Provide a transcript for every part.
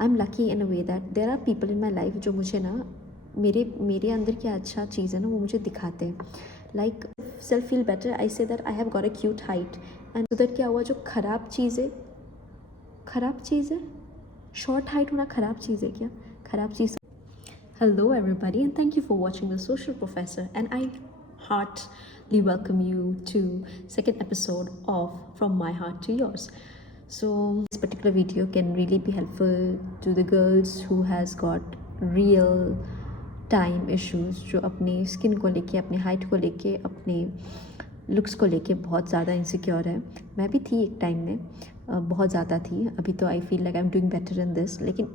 I am lucky in a way that there are people in my life जो मुझे ना मेरे मेरे अंदर क्या अच्छा चीज़ है ना वो मुझे दिखाते हैं. Like self feel better I say that I have got a cute height and उधर क्या हुआ जो खराब चीज़ है शॉर्ट हाइट होना खराब चीज़ है क्या? खराब चीज़. Hello, everybody, and thank you for watching The Social Professor. And I heartily welcome you to second episode of From My Heart to Yours. So this particular video can really be helpful to the girls who has got real time issues, जो अपने skin को लेके, अपने height को लेके, अपने looks को लेके बहुत ज़्यादा इनसिक्योर है. मैं भी थी एक टाइम में, बहुत ज़्यादा थी. अभी तो आई feel like I am doing better in this. लेकिन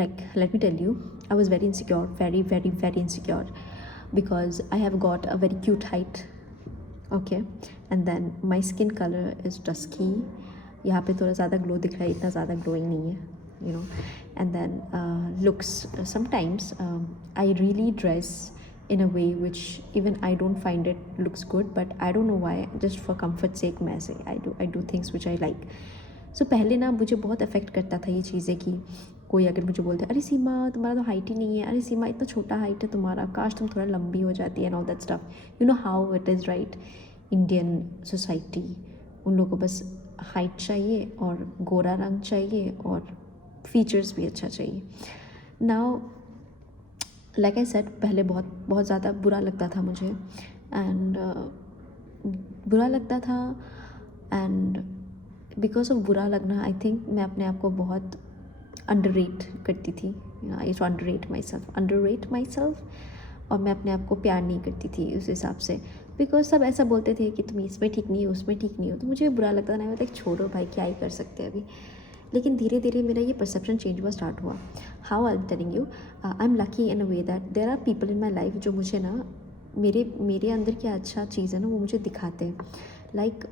like let me tell you, I was very insecure, very insecure, because I have got a very cute height, okay, and then my skin color is dusky. यहाँ पे थोड़ा ज़्यादा glow दिख रहा है, इतना ज़्यादा ग्लोइंग नहीं है, you know. And then looks, sometimes I really dress in a way which even I don't find it looks good, but I don't know why, just for comfort sake मैं ऐसे I do things which I like. सो पहले ना मुझे बहुत affect करता था ये चीज़ें कि कोई अगर मुझे बोलते अरे सीमा तुम्हारा तो हाइट ही नहीं है, अरे सीमा इतना छोटा हाइट है तुम्हारा, काश तुम थोड़ा लंबी हो जाती है and all that stuff. You know how it is, right? Indian society, उन लोगों को बस हाइट चाहिए और गोरा रंग चाहिए और फीचर्स भी अच्छा चाहिए. नाउ लाइक आई सेड, पहले बहुत बहुत ज़्यादा बुरा लगता था मुझे, एंड बुरा लगता था. एंड बिकॉज ऑफ बुरा लगना, आई थिंक मैं अपने आप को बहुत अंडररेट करती थी. आई टू अंडररेट माई सेल्फ, और मैं अपने आप को प्यार नहीं करती थी उस हिसाब से, बिकॉज सब ऐसा बोलते थे कि तुम इसमें ठीक नहीं हो, उसमें ठीक नहीं हो. तो मुझे बुरा लगता था ना, मैं लाइक छोड़ो भाई, क्या ही कर सकते हैं अभी. लेकिन धीरे धीरे मेरा ये परसेप्शन चेंज हुआ, स्टार्ट हुआ. How I am telling you, I am lucky in a way that there are people in my life जो मुझे ना मेरे अंदर क्या अच्छा चीज़ है ना वो मुझे दिखाते हैं. Like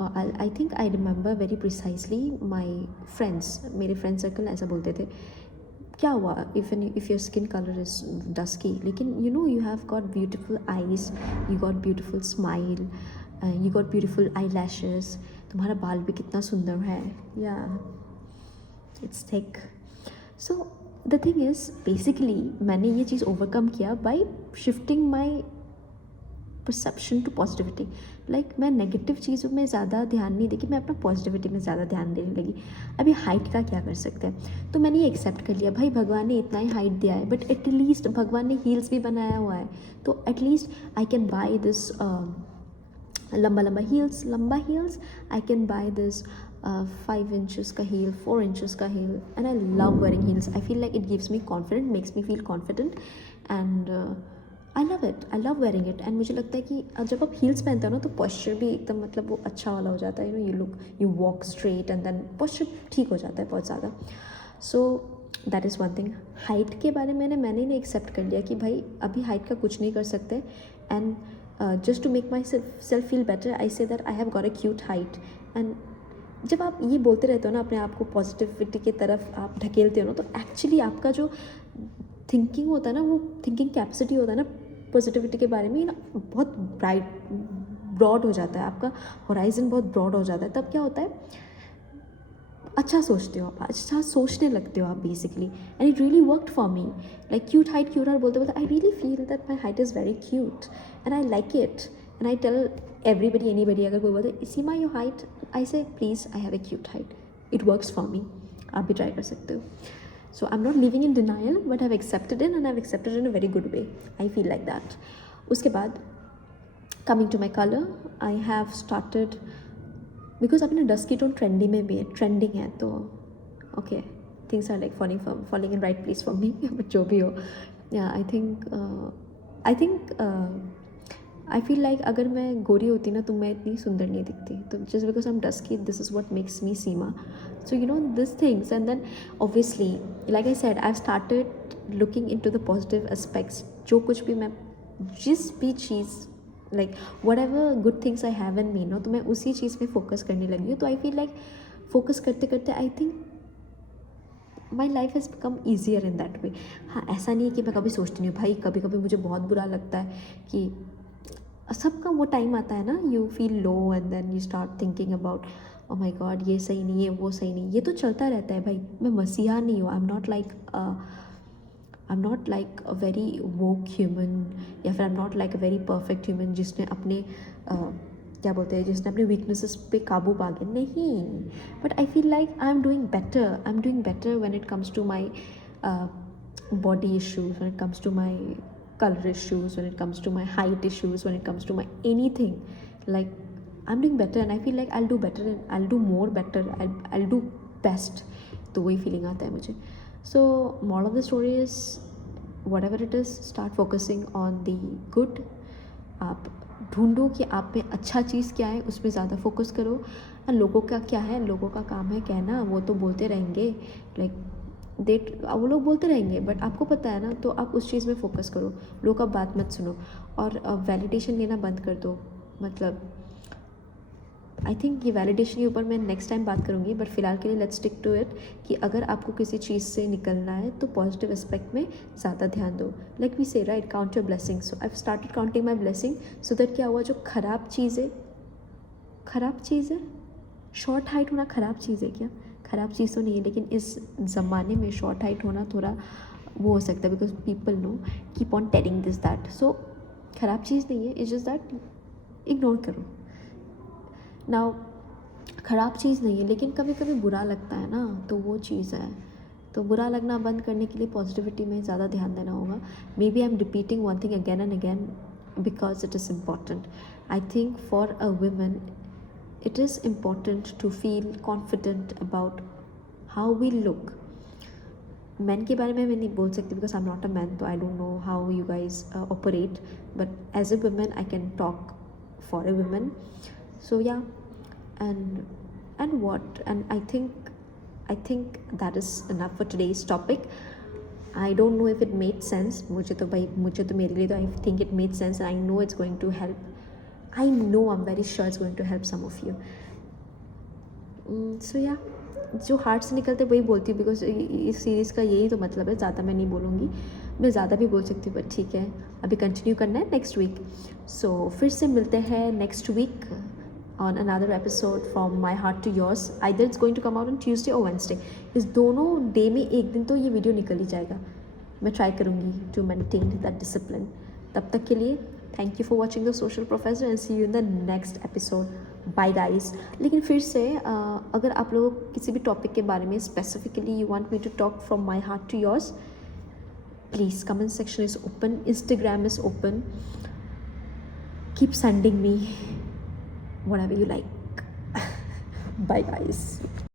I think I remember very precisely my friends, मेरे फ्रेंड सर्कल ऐसा बोलते थे, क्या हुआ if your skin colour is dusky, लेकिन you know you have got beautiful eyes, you got beautiful smile, you got beautiful eyelashes, तुम्हारा बाल भी कितना सुंदर है, या it's thick. So the thing is, basically मैंने ये चीज़ ओवरकम किया by shifting my perception to positivity. Like मैं नेगेटिव चीज़ों में ज़्यादा ध्यान नहीं देगी, मैं अपना पॉजिटिविटी में ज़्यादा ध्यान देने लगी. अभी हाइट का क्या कर सकते हैं, तो मैंने ये एक्सेप्ट कर लिया, भाई भगवान ने इतना ही हाइट दिया है, बट एटलीस्ट भगवान ने हील्स भी बनाया हुआ है, तो at least I can buy this लंबा heels. I can buy this 5 inches का हील, 4 inches का heel, and I love wearing heels. I feel like it gives me confident, makes me feel confident, and I love it, I love wearing it. And मुझे लगता है कि जब आप heels पहनते हो ना तो पॉस्चर भी एकदम मतलब वो अच्छा वाला हो जाता है. You know, you walk straight and then posture ठीक हो जाता है बहुत ज़्यादा. So that is one thing. Height के बारे में मैंने नहीं एक्सेप्ट कर लिया कि भाई अभी हाइट का कुछ नहीं कर सकते, and just to make myself feel better I say that I have got a cute height. And जब आप ये बोलते रहते हो ना अपने आप को पॉजिटिविटी की तरफ आप ढकेलते हो ना, तो एक्चुअली आपका जो थिंकिंग होता है ना, वो थिंकिंग कैपेसिटी होता है ना पॉजिटिविटी के बारे में ना, बहुत ब्रॉड हो जाता है, आपका होराइजन बहुत ब्रॉड हो जाता है. तब क्या होता है, अच्छा सोचते हो आप, अच्छा सोचने लगते हो आप basically. And it really worked for me. Like cute height बोलते बोलते I really feel that my height is very cute and I like it. And I tell everybody, anybody, अगर कोई बोलते Seema your height, I say please I have a cute height, it works for me. आप भी try कर सकते हो. So I'm not living in denial, but I've accepted it, and I've accepted it in a very good way. I feel like that. उसके बाद coming to my color, I have started, because अपने dusky tone trending है, तो okay, things are like falling in right place for me. but जो भी हो, yeah, I think I feel like अगर मैं गोरी होती ना तो मैं इतनी सुंदर नहीं दिखती. तो just because I am dusky, this is what makes me Seema. So you know this things, and then obviously like I said, I started looking in to the positive aspects. जो कुछ भी मैं, जिस भी चीज़, like whatever good things I have in me no, तो मैं उसी चीज़ पे फोकस करने लगी हूँ. तो आई फील लाइक फोकस करते करते I think my life has become easier in that way. हाँ, ऐसा नहीं है कि मैं कभी सोचती नहीं हूँ भाई, कभी कभी मुझे बहुत बुरा लगता है कि सबका वो टाइम आता है ना, you feel low and then you start thinking about oh my God ये सही नहीं है, वो सही नहीं, ये तो चलता रहता है भाई। मैं मसीहा नहीं हूँ, I am not like a very woke human, या फिर I am not like a very perfect human जिसने अपने क्या बोलते हैं, जिसने अपने वीकनेसेस पे काबू पा गया, नहीं। But I feel like I am doing better when it comes to my body issues, when it comes to my color issues, when it comes to my height issues, when it comes to my anything. Like I'm doing better and I feel like I'll do better and I'll do more better, I'll do best. तो वही feeling आता है मुझे. So moral of the story is whatever it is, start focusing on the good. आप ढूंढो कि आप में अच्छा चीज़ क्या है, उसमें ज़्यादा फोकस करो. और लोगों का क्या है, लोगों का काम है कहना, वो तो बोलते रहेंगे, लाइक वो लोग बोलते रहेंगे, बट आपको पता है ना, तो आप उस चीज़ में फोकस करो, लोगों का बात मत सुनो. और वैलिडेशन लेना बंद कर दो. मतलब आई थिंक ये वैलिडेशन के ऊपर मैं नेक्स्ट टाइम बात करूँगी, बट फिलहाल के लिए लेट्स स्टिक टू इट कि अगर आपको किसी चीज़ से निकलना है तो पॉजिटिव एस्पेक्ट में ज़्यादा ध्यान दो. लाइक वी से right, count your blessings. So I have started counting my blessing, so that क्या हुआ, जो ख़राब चीज़ है, शॉर्ट हाइट होना ख़राब चीज़ है क्या? ख़राब चीज़ तो नहीं है, लेकिन इस ज़माने में शॉर्ट हाइट होना थोड़ा वो हो सकता है, because people no keep on telling this that. So ख़राब चीज़ नहीं है, इट्स जस्ट दैट इग्नोर करो. नाउ ख़राब चीज़ नहीं है, लेकिन कभी कभी बुरा लगता है ना, तो वो चीज़ है. तो बुरा लगना बंद करने के लिए पॉजिटिविटी में ज़्यादा ध्यान देना होगा. Maybe I am repeating one thing again and again because it is important. I think for a women it is important to feel confident about how we look. Men के बारे में मैं नहीं बोल सकती because I'm not a man, so I don't know how you guys operate, but as a woman I can talk for a woman. So yeah, and I think that is enough for today's topic. I don't know if it made sense. मुझे तो मेरे लिए तो I think it made sense and I know it's going to help. I'm very sure it's going to help some of you. So yeah, जो heart से निकलते वही बोलती हूँ, बिकॉज इस सीरीज़ का यही तो मतलब है. ज़्यादा मैं नहीं बोलूँगी, मैं ज़्यादा भी बोल सकती हूँ, बट ठीक है, अभी कंटिन्यू करना है नेक्स्ट वीक. सो फिर से मिलते हैं next week on another episode from my heart to yours. Either it's going to come out on Tuesday or Wednesday. इस दोनों डे में एक दिन तो ये वीडियो निकल ही जाएगा. मैं ट्राई करूँगी टू मेंटेन दैट डिसिप्लिन. तब तक के लिए thank you for watching the social professor and see you in the next episode. Bye guys. लेकिन फिर से अगर आप लोग किसी भी टॉपिक के बारे में specifically you want me to talk from my heart to yours, please comment section is open, Instagram is open. Keep sending me whatever you like. Bye guys.